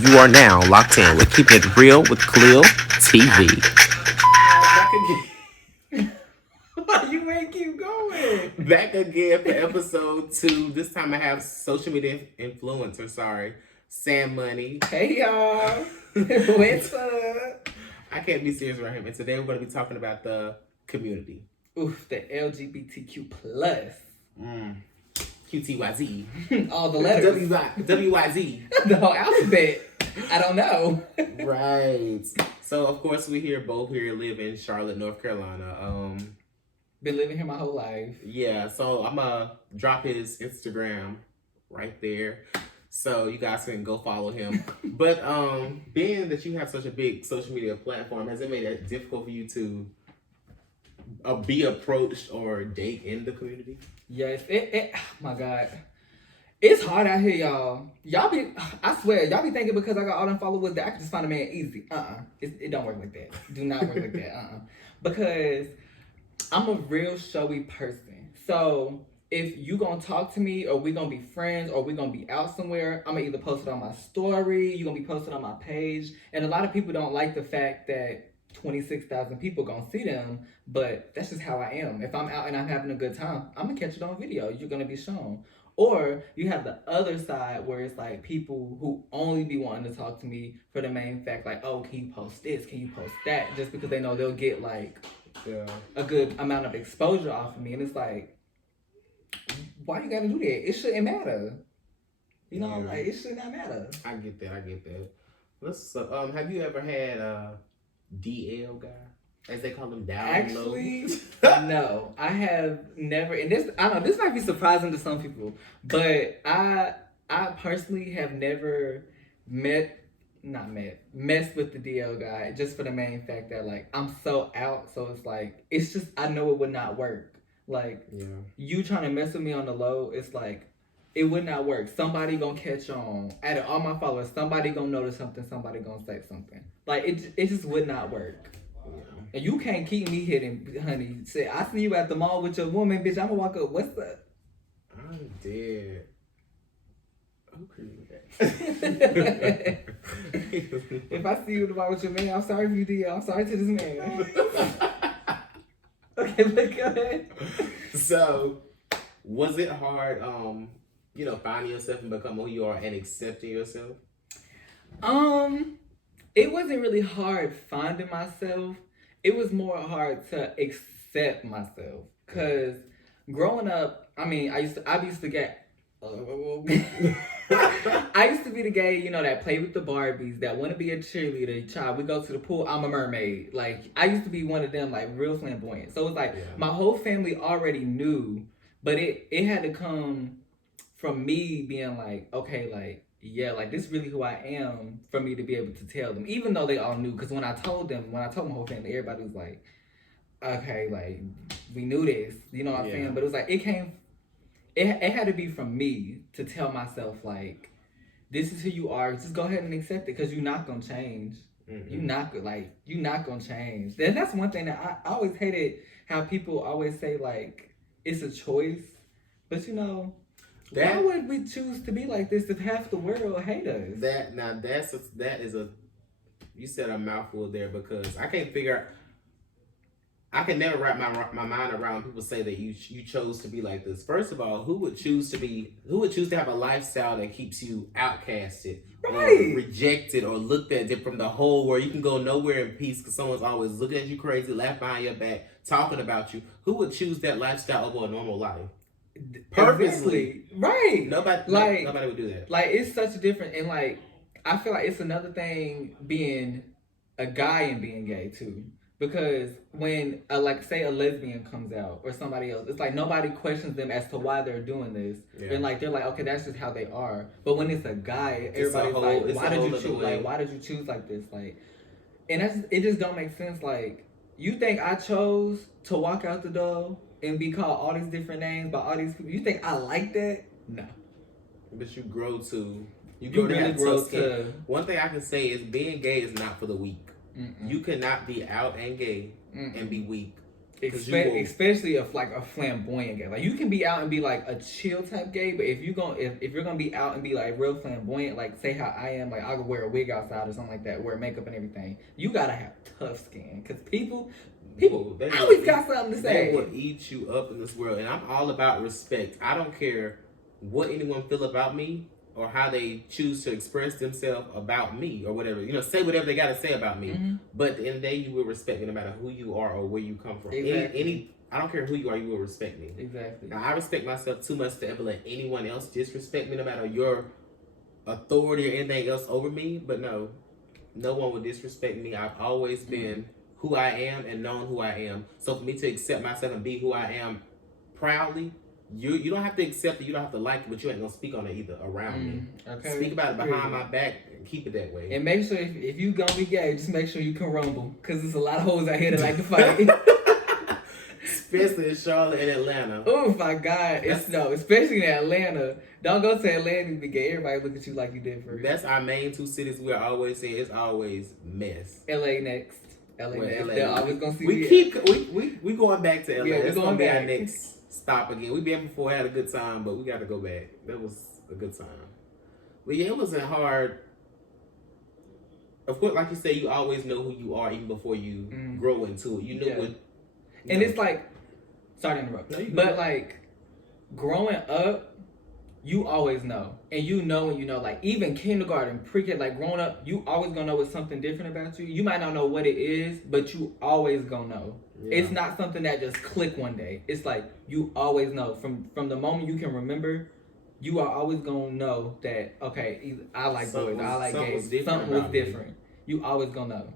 You are now locked in with Keeping It Real with Khalil TV. Back again. Why you ain't keep going? Back again for episode 2. This time I have social media influencer, Sam Money. Hey y'all. What's up? I can't be serious right here, but today we're going to be talking about the community. Oof, the LGBTQ plus. QTYZ. All the letters. WYZ. The whole alphabet. I don't know. Right. So of course we both live in Charlotte, North Carolina. Been living here my whole life. Yeah, so I'm gonna drop his Instagram right there, so you guys can go follow him. But being that you have such a big social media platform, has it made it difficult for you to be approached or date in the community? Yes, oh my God. It's hard out here, y'all. I swear, y'all be thinking because I got all them followers that I can just find a man easy. It don't work like that. Do not work like that. Because I'm a real showy person. So if you gonna talk to me, or we gonna be friends, or we gonna be out somewhere, I'm gonna either post it on my story, you gonna be posted on my page. And a lot of people don't like the fact that 26,000 people gonna see them, but that's just how I am. If I'm out and I'm having a good time, I'm gonna catch it on video. You're gonna be shown. Or you have the other side where it's like people who only be wanting to talk to me for the main fact, like, oh, can you post this? Can you post that? Just because they know they'll get like a good amount of exposure off of me. And it's like, why you gotta do that? It shouldn't matter. You know, like, it should not matter. I get that. Let's have you ever had a DL guy, as they call them, down Actually, low? no, I have never. And this, I don't know, this might be surprising to some people, but I personally have never messed with the DL guy, just for the main fact that, like, I'm so out, so it's like, it's just, I know it would not work. Like, you trying to mess with me on the low, it's like, it would not work. Somebody gonna catch on. Out of all my followers, somebody gonna notice something, somebody gonna say something. Like, it just would not work. And you can't keep me hitting, honey. Say, I see you at the mall with your woman, bitch. I'm gonna walk up. What's up? I'm dead. Okay. If I see you at the mall with your man, I'm sorry if you did. I'm sorry to this man. Okay, but go ahead. So, was it hard, finding yourself and becoming who you are and accepting yourself? It wasn't really hard finding myself. It was more hard to accept myself. Cause growing up, I mean, I used to get. I used to be the gay, that play with the Barbies, that want to be a cheerleader. Child, we go to the pool, I'm a mermaid. Like, I used to be one of them, like, real flamboyant. So it's like, my whole family already knew, but it had to come from me being like, okay, like, yeah, like, this is really who I am, for me to be able to tell them. Even though they all knew, because when I told my whole family, everybody was like, okay, like, we knew this. You know what I'm saying? But it was like, it had to be from me to tell myself, like, this is who you are. Just go ahead and accept it, because you're not going to change. Mm-hmm. You're not going to change. And that's one thing that I always hated, how people always say, like, it's a choice. But, why would we choose to be like this if half the world hate us? You said a mouthful there, because I can never wrap my mind around when people say that you chose to be like this. First of all, who would choose to have a lifestyle that keeps you outcasted, right, or rejected, or looked at from the whole world? You can go nowhere in peace because someone's always looking at you crazy, laughing behind your back, talking about you. Who would choose that lifestyle over a normal life? Purposely. Exactly. Right. Nobody would do that. Like, it's such a different, and like, I feel like it's another thing being a guy and being gay too. Because when, say a lesbian comes out, or somebody else, it's like nobody questions them as to why they're doing this. Yeah. And like, they're like, okay, that's just how they are. But when it's a guy, everybody's like, why did you choose? Like, why did you choose like this? Like, and it just don't make sense. Like, you think I chose to walk out the door and be called all these different names by all these people? You think I like that? No. But you grow to One thing I can say is being gay is not for the weak. Mm-mm. You cannot be out and gay and be weak. Especially if like a flamboyant gay. Like you can be out and be like a chill type gay, but if you're gonna be out and be like real flamboyant, like say how I am, like I could wear a wig outside or something like that, wear makeup and everything. You gotta have tough skin because people they always got something to say. They will eat you up in this world, and I'm all about respect. I don't care what anyone feel about me or how they choose to express themselves about me or whatever. Say whatever they got to say about me. Mm-hmm. But at the end of the day, you will respect me no matter who you are or where you come from. Exactly. I don't care who you are, you will respect me. Exactly. Now, I respect myself too much to ever let anyone else disrespect me no matter your authority or anything else over me. But no one will disrespect me. I've always been who I am and known who I am. So for me to accept myself and be who I am proudly, you don't have to accept it, you don't have to like it, but you ain't gonna speak on it either around me. Okay. Speak about it behind my back and keep it that way. And make sure if you gonna be gay, just make sure you can rumble, cause there's a lot of hoes out here that like to fight. Especially in Charlotte and Atlanta. Oh my God, especially in Atlanta. Don't go to Atlanta and be gay. Everybody look at you like you different. That's our main two cities. We're always saying it's always mess. LA next. LA next. They're always gonna see we going back to LA. Yeah, that's gonna be our next stop again. We've been before, had a good time, but we got to go back. That was a good time. But yeah, it wasn't hard. Of course, like you say, you always know who you are even before you grow into it. You know what. And it's like, sorry to interrupt, but like growing up, you always know. And you know when you know, like even kindergarten, pre-K, like growing up, you always gonna know it's something different about you. You might not know what it is, but you always gonna know. Yeah. It's not something that just click one day. It's like you always know. From the moment you can remember, you are always gonna know that, okay, either I like boys, I like gays. Something was different. You always gonna know.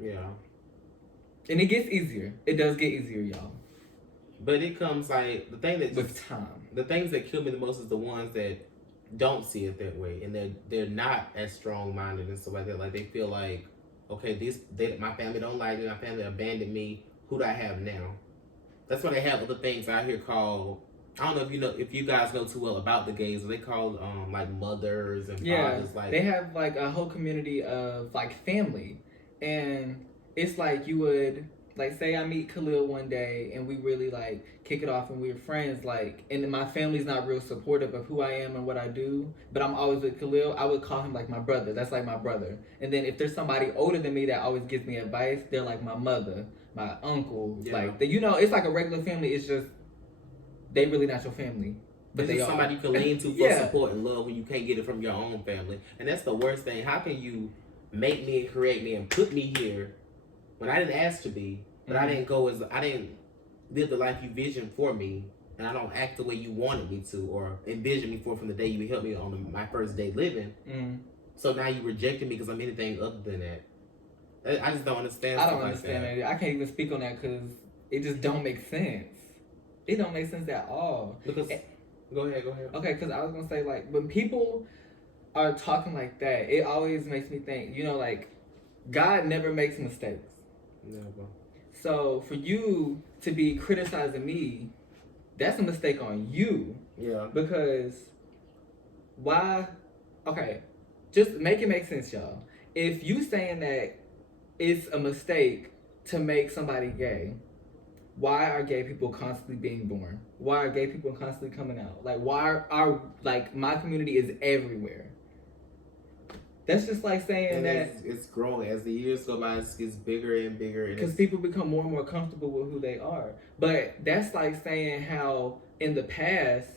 Yeah. And it gets easier. It does get easier, y'all. But it comes like the things that kill me the most is the ones that don't see it that way, and they're not as strong minded and stuff like that. Like they feel like, okay, my family don't like me, my family abandoned me. Who do I have now? That's why they have other things out here called, I don't know if you guys know too well about the gays. They call like mothers and fathers. Like they have like a whole community of like family, and it's like you would. Like, say I meet Khalil one day and we really, like, kick it off and we're friends, like, and my family's not real supportive of who I am and what I do, but I'm always with Khalil, I would call him, like, my brother. That's, like, my brother. And then if there's somebody older than me that always gives me advice, they're, like, my mother, my uncle. Yeah. Like, it's like a regular family. It's just, they really not your family. But they are somebody you can lean to for support and love when you can't get it from your own family. And that's the worst thing. How can you make me and create me and put me here when I didn't ask to be, but I didn't live the life you visioned for me, and I don't act the way you wanted me to or envisioned me for from the day you helped me on my first day living. So now you rejected me because I'm anything other than that. I just don't understand. I don't understand that. I can't even speak on that because it just don't make sense. It don't make sense at all. Because go ahead. Okay, because I was gonna say, like, when people are talking like that, it always makes me think. Like, God never makes mistakes. Never. So for you to be criticizing me, that's a mistake on you. Yeah. Because why? Okay, just make it make sense, y'all. If you saying that it's a mistake to make somebody gay, why are gay people constantly being born? Why are gay people constantly coming out? Like, why are like my community is everywhere? That's just like saying that it's growing as the years go by. It gets bigger and bigger because people become more and more comfortable with who they are. But that's like saying how in the past,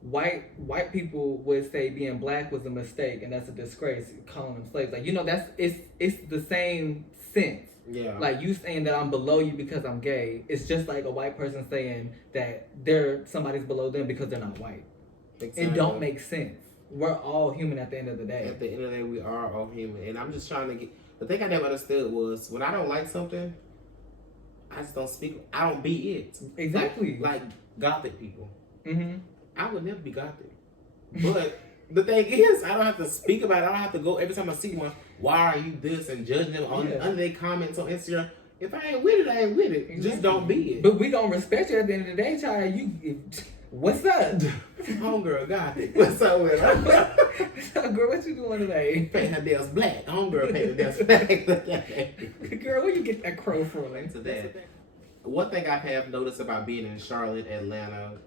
white people would say being black was a mistake and that's a disgrace, calling them slaves. Like it's the same sense. Yeah. Like you saying that I'm below you because I'm gay. It's just like a white person saying that somebody's below them because they're not white. Exactly. It don't make sense. We're all human at the end of the day. At the end of the day, we are all human. And I'm just trying to get... The thing I never understood was, when I don't like something, I just don't speak... I don't be it. Exactly. Like gothic people. Mm-hmm. I would never be gothic. But the thing is, I don't have to speak about it. I don't have to go every time I see one, why are you this? And judge them under their comments on Instagram. If I ain't with it, I ain't with it. Exactly. Just don't be it. But we gonna respect you at the end of the day, child. What's up? Homegirl got it. What's up with her? Girl, what you doing today? Paint her nails black. Homegirl paint her nails black today. Girl, where you get that crow from? Into that. one thing I have noticed about being in Charlotte, Atlanta,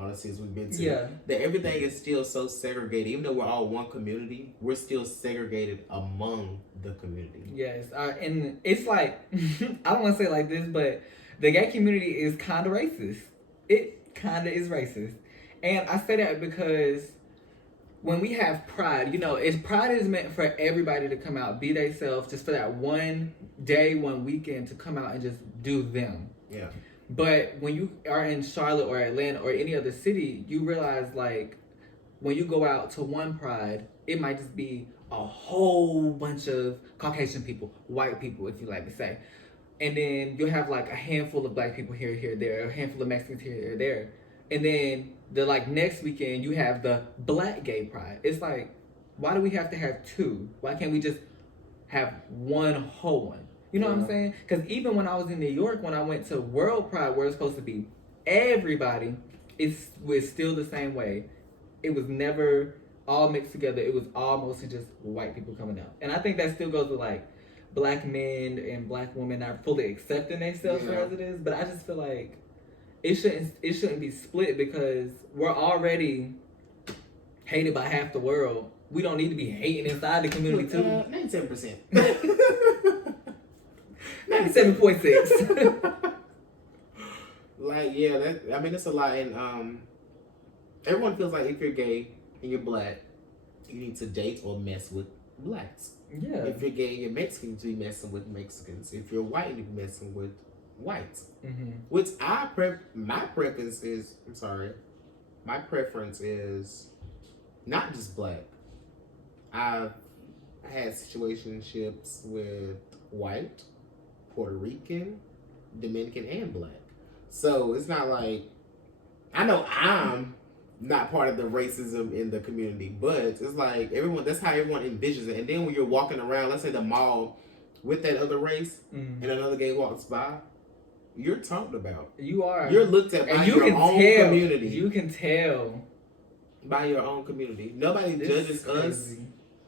all the cities we've been to, Yeah. that everything is still so segregated. Even though we're all one community, we're still segregated among the community. Yes, and it's like I don't want to say it like this, but the gay community is kind of racist. It kind of is racist, and I say that because when we have pride, you know, pride is meant for everybody to come out, be themselves, just for that one day, one weekend to come out and just do them. Yeah. But when you are in Charlotte or Atlanta or any other city, you realize like when you go out to one pride, it might just be a whole bunch of Caucasian people, white people, if you like to say. And then you'll have like a handful of black people here, there, a handful of Mexicans here, there. And then the like next weekend you have the black gay pride. It's like, why do we have to have two? Why can't we just have one whole one? You know what I'm saying? Because even when I was in New York, when I went to World Pride, where it's supposed to be everybody, it was still the same way. It was never all mixed together. It was all mostly just white people coming out. And I think that still goes with like black men and black women not fully accepting themselves for as it is. But I just feel like it shouldn't be split because we're already hated by half the world. We don't need to be hating inside the community too. 97%. 97.6. Like, yeah, I mean, it's a lot. And everyone feels like if you're gay and you're black, you need to date or mess with blacks. Yeah. If you're gay and you're Mexican, you need to be messing with Mexicans. If you're white, you need to be messing with whites. Mm-hmm. Which my preference is, my preference is not just black. I've had situationships with white, Puerto Rican, Dominican, and black. So it's not like, I know I'm not part of the racism in the community, but it's like that's how everyone envisions it. And then when you're walking around, let's say the mall with that other race, and another gay walks by, you're talked about. You are. You're looked at by your own community. You can tell. By your own community. Nobody judges us.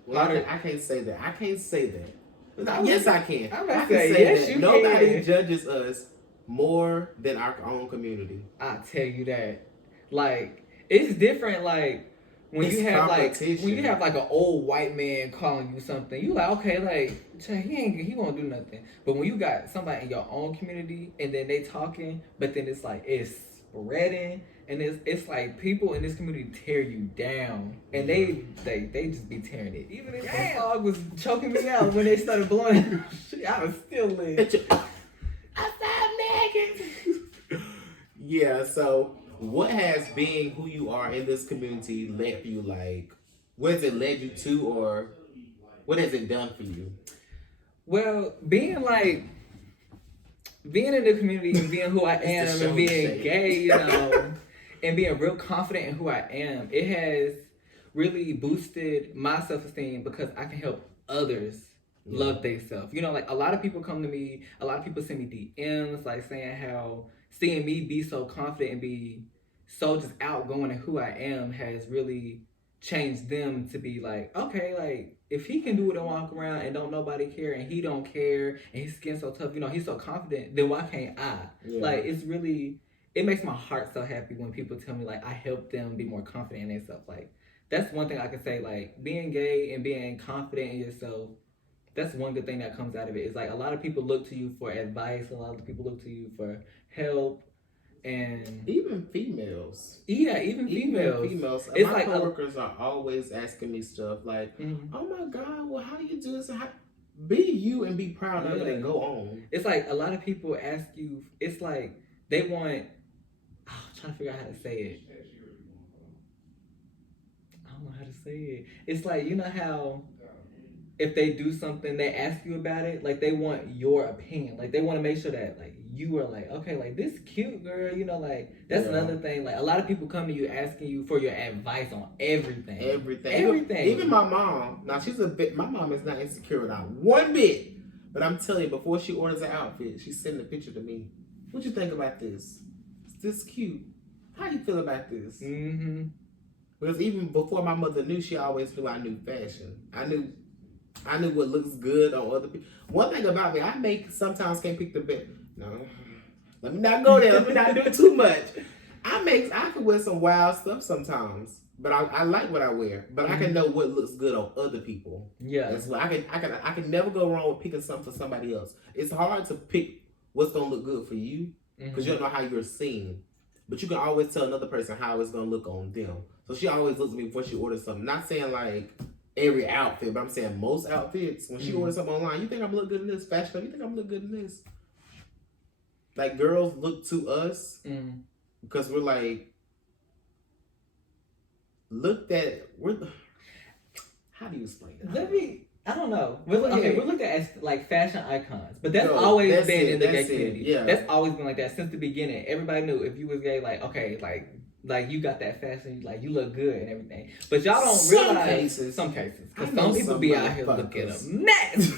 Well, I can't say that. I can't say that. Yes, I can. I can say yes, that. Nobody judges us more than our own community. I tell you that. Like, it's different. Like when you have like an old white man calling you something, you like, okay, like he won't do nothing. But when you got somebody in your own community and then they talking, but then it's like it's spreading. And it's like people in this community tear you down, and they just be tearing it. Even if the dog was choking me out when they started blowing, I was still lit. Yeah. So, what has being who you are in this community led you? Like, what has it led you to, or what has it done for you? Well, being in the community and being who I am and being gay, you know. And being real confident in who I am, it has really boosted my self-esteem because I can help others love themselves. You know, like a lot of people come to me, a lot of people send me DMs, like saying how seeing me be so confident and be so just outgoing in who I am has really changed them to be like, okay, like if he can do it and walk around and don't nobody care and he don't care and his skin's so tough, you know, he's so confident, then why can't I? Yeah. Like it makes my heart so happy when people tell me like I help them be more confident in themselves. Like that's one thing I can say, like being gay and being confident in yourself, that's one good thing that comes out of it. Is like a lot of people look to you for advice, a lot of people look to you for help, and even females. Yeah, even females. It's my coworkers are always asking me stuff like, oh my God, well how do you do this? Be you and be proud of it and go on. It's like a lot of people ask you, it's like they want, I'm trying to figure out how to say it. I don't know how to say it. It's like, you know how if they do something, they ask you about it, like they want your opinion. Like they want to make sure that like you are like, okay, like this cute girl, you know, like that's another thing. Like a lot of people come to you asking you for your advice on everything. Even my mom. Now my mom is not insecure not one bit. But I'm telling you, before she orders an outfit, she's sending a picture to me. What you think about this? Is this cute? How do you feel about this? Mm-hmm. Because even before my mother knew, she always knew I knew fashion. I knew what looks good on other people. One thing about me, I sometimes can't pick the best. No, Let me not go there. Let me not do too much. I can wear some wild stuff sometimes, but I like what I wear. But I can know what looks good on other people. Yeah. That's what I can never go wrong with picking something for somebody else. It's hard to pick what's gonna look good for you because you don't know how you're seen. But you can always tell another person how it's gonna look on them. So she always looks at me before she orders something. Not saying like every outfit, but I'm saying most outfits. When she orders something online, you think I'm gonna look good in this fashion? You think I'm gonna look good in this? Like girls look to us because we're like looked at. How do you explain that? I don't know. We're looked at as like fashion icons, but that's always been in the gay community. Yeah. That's always been like that since the beginning. Everybody knew if you was gay, like okay, like you got that fashion, like you look good and everything. But y'all don't realize some cases, because some people be out here looking a mess.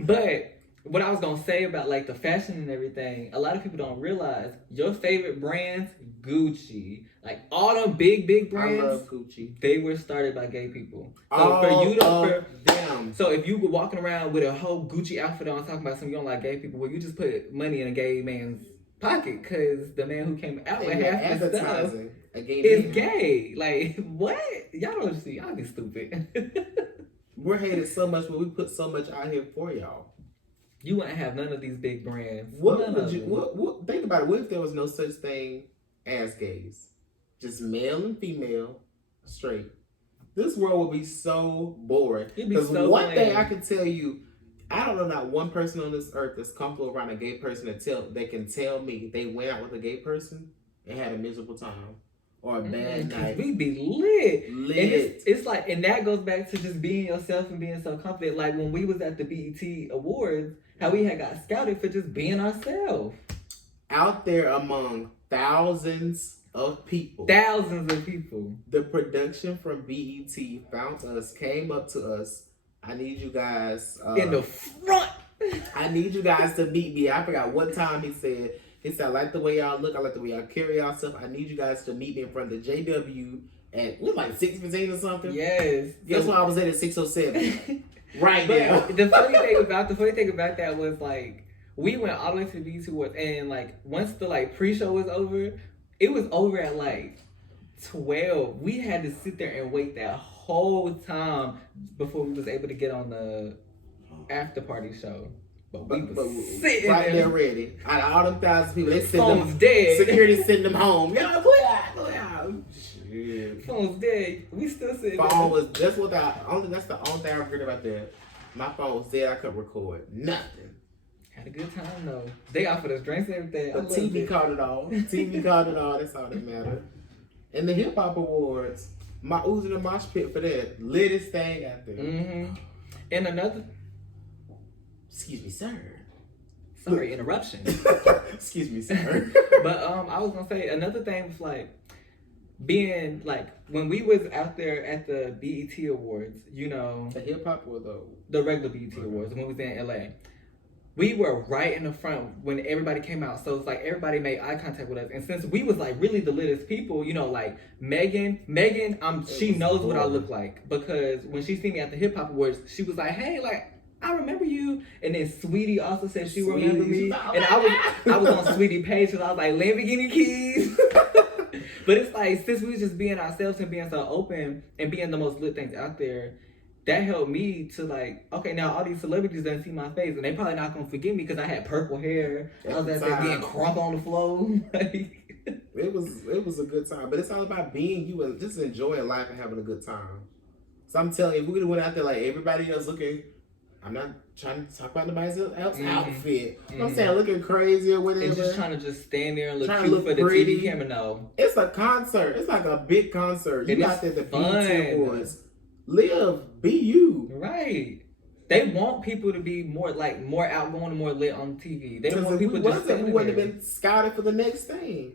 But what I was gonna say about like the fashion and everything, a lot of people don't realize your favorite brands, Gucci, like all them big brands. I love Gucci. They were started by gay people. So all for you to of them. So if you were walking around with a whole Gucci outfit on, talking about something you don't like gay people, well, you just put money in a gay man's pocket because the man who came out with half the stuff is gay. Like what? Y'all don't see. Y'all be stupid. We're hated so much, but we put so much out here for y'all. You wouldn't have none of these big brands. What think about it. What if there was no such thing as gays? Just male and female, straight. This world would be so boring. Because one thing I can tell you, I don't know not one person on this earth that's comfortable around a gay person they can tell me they went out with a gay person and had a miserable time. Or a bad night. We be lit. And it's like, and that goes back to just being yourself and being so confident. Like when we was at the BET Awards, how we had got scouted for just being ourselves. Out there among thousands of people. Thousands of people. The production from BET found us, came up to us. I need you guys. In the front. I need you guys to meet me. I forgot what time he said, I like the way y'all look. I like the way y'all carry yourself. I need you guys to meet me in front of the JW at, what, like 6:15 or something? Yes. Guess where I was at 6:07? Right now. The funny thing about that was, like, we went all the way to the BET Awards, and, like, once the, like, pre-show was over, it was over at, like, 12. We had to sit there and wait that whole time before we was able to get on the after-party show. But sitting right there ready. Out of all them thousands of people, they send phone's them dead. Security sending them home. Yo, go out. Shit. Phone's dead. We still sitting. Phone was that's the only thing I regret about that. My phone was dead. I couldn't record nothing. Had a good time though. They offered us drinks and everything. But TV caught it all. TV caught it all. That's all that mattered. And the Hip Hop Awards, my oozing the mosh pit for that littest thing out there. And another. Excuse me, sir. Sorry, interruption. Excuse me, sir. But I was gonna say another thing was like being like when we was out there at the BET Awards, you know, the hip hop or the regular BET Awards when we was in LA. We were right in the front when everybody came out, so it's like everybody made eye contact with us. And since we was like really the littest people, you know, like Megan, she knows what I look like because when she seen me at the Hip Hop Awards, she was like, "Hey, like." I remember you. And then Sweetie also said she remembered me. And I was on Sweetie page because I was like, Lamborghini keys. But it's like, since we was just being ourselves and being so open and being the most lit things out there, that helped me to like, okay, now all these celebrities done see my face and they probably not gonna forget me because I had purple hair. I was out there getting crunk on the floor. It was a good time. But it's all about being you and just enjoying life and having a good time. So I'm telling you, if we could have went out there like everybody else looking, I'm not trying to talk about nobody else's outfit. I'm saying looking crazy or whatever. And just trying to just stand there and look cute for the TV camera. No, it's a concert. It's like a big concert. You got there at the BET Awards. Live, be you. Right. They want people to be more outgoing and more lit on TV. They don't want people to just we wouldn't have been scouted for the next thing.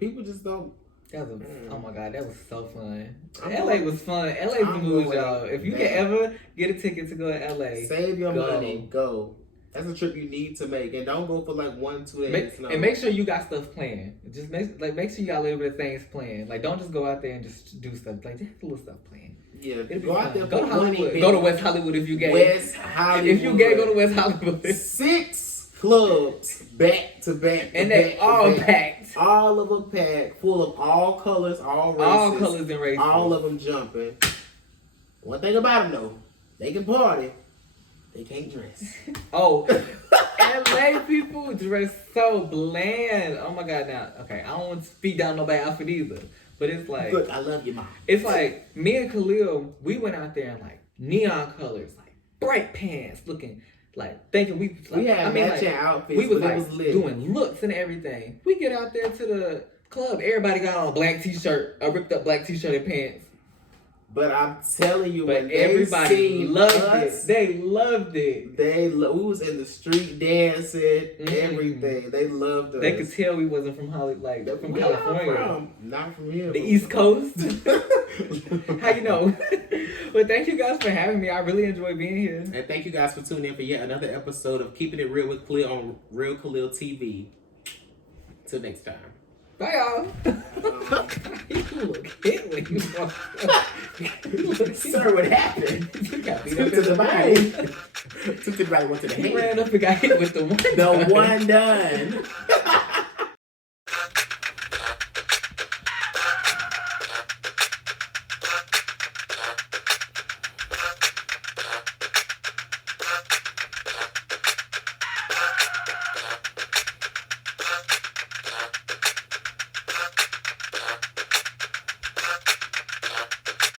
People just don't. Oh my God, that was so fun. LA was fun. LA's the mood, y'all. If you can ever get a ticket to go to LA, save your money, go. That's a trip you need to make, and don't go for like 1-2 days. And make sure you got stuff planned. Just make sure you got a little bit of things planned. Like don't just go out there and just do stuff. Like just have a little stuff planned. Yeah, go out there. Go to Hollywood. Go to West Hollywood if you gay. West Hollywood. If you gay, go to West Hollywood. 6 clubs back to back. And they all packed. All of them packed, full of all colors, all races. All colors and races. All of them jumping. One thing about them though, they can party. They can't dress. Oh, LA people dress so bland. Oh my God, now, okay, I don't want to speak down nobody's outfit either. But it's like... Look, I love your mom. It's like, me and Khalil, we went out there in like neon colors, like bright pants, looking like, thinking we... Like, We had matching outfits, we was but like it was lit. doing looks and everything. We get out there to the club, everybody got on a black t-shirt, a ripped up black t-shirt and pants. But I'm telling you, But when everybody loved us, it. They loved it. we was in the street dancing, everything. They loved us. They could tell we wasn't from Hollywood, like from Where California. y'all from? Not from here. The East Coast. How you know? Well, thank you guys for having me. I really enjoy being here. And thank you guys for tuning in for yet another episode of Keeping It Real with Khalil on RealkhalilTV. Till next time. Bye, y'all. You look hit when you walk. Sir, what happened? You got beat Took up to in the the body. body. Took to the body, went to the He head. ran up and got hit with the one. The one done.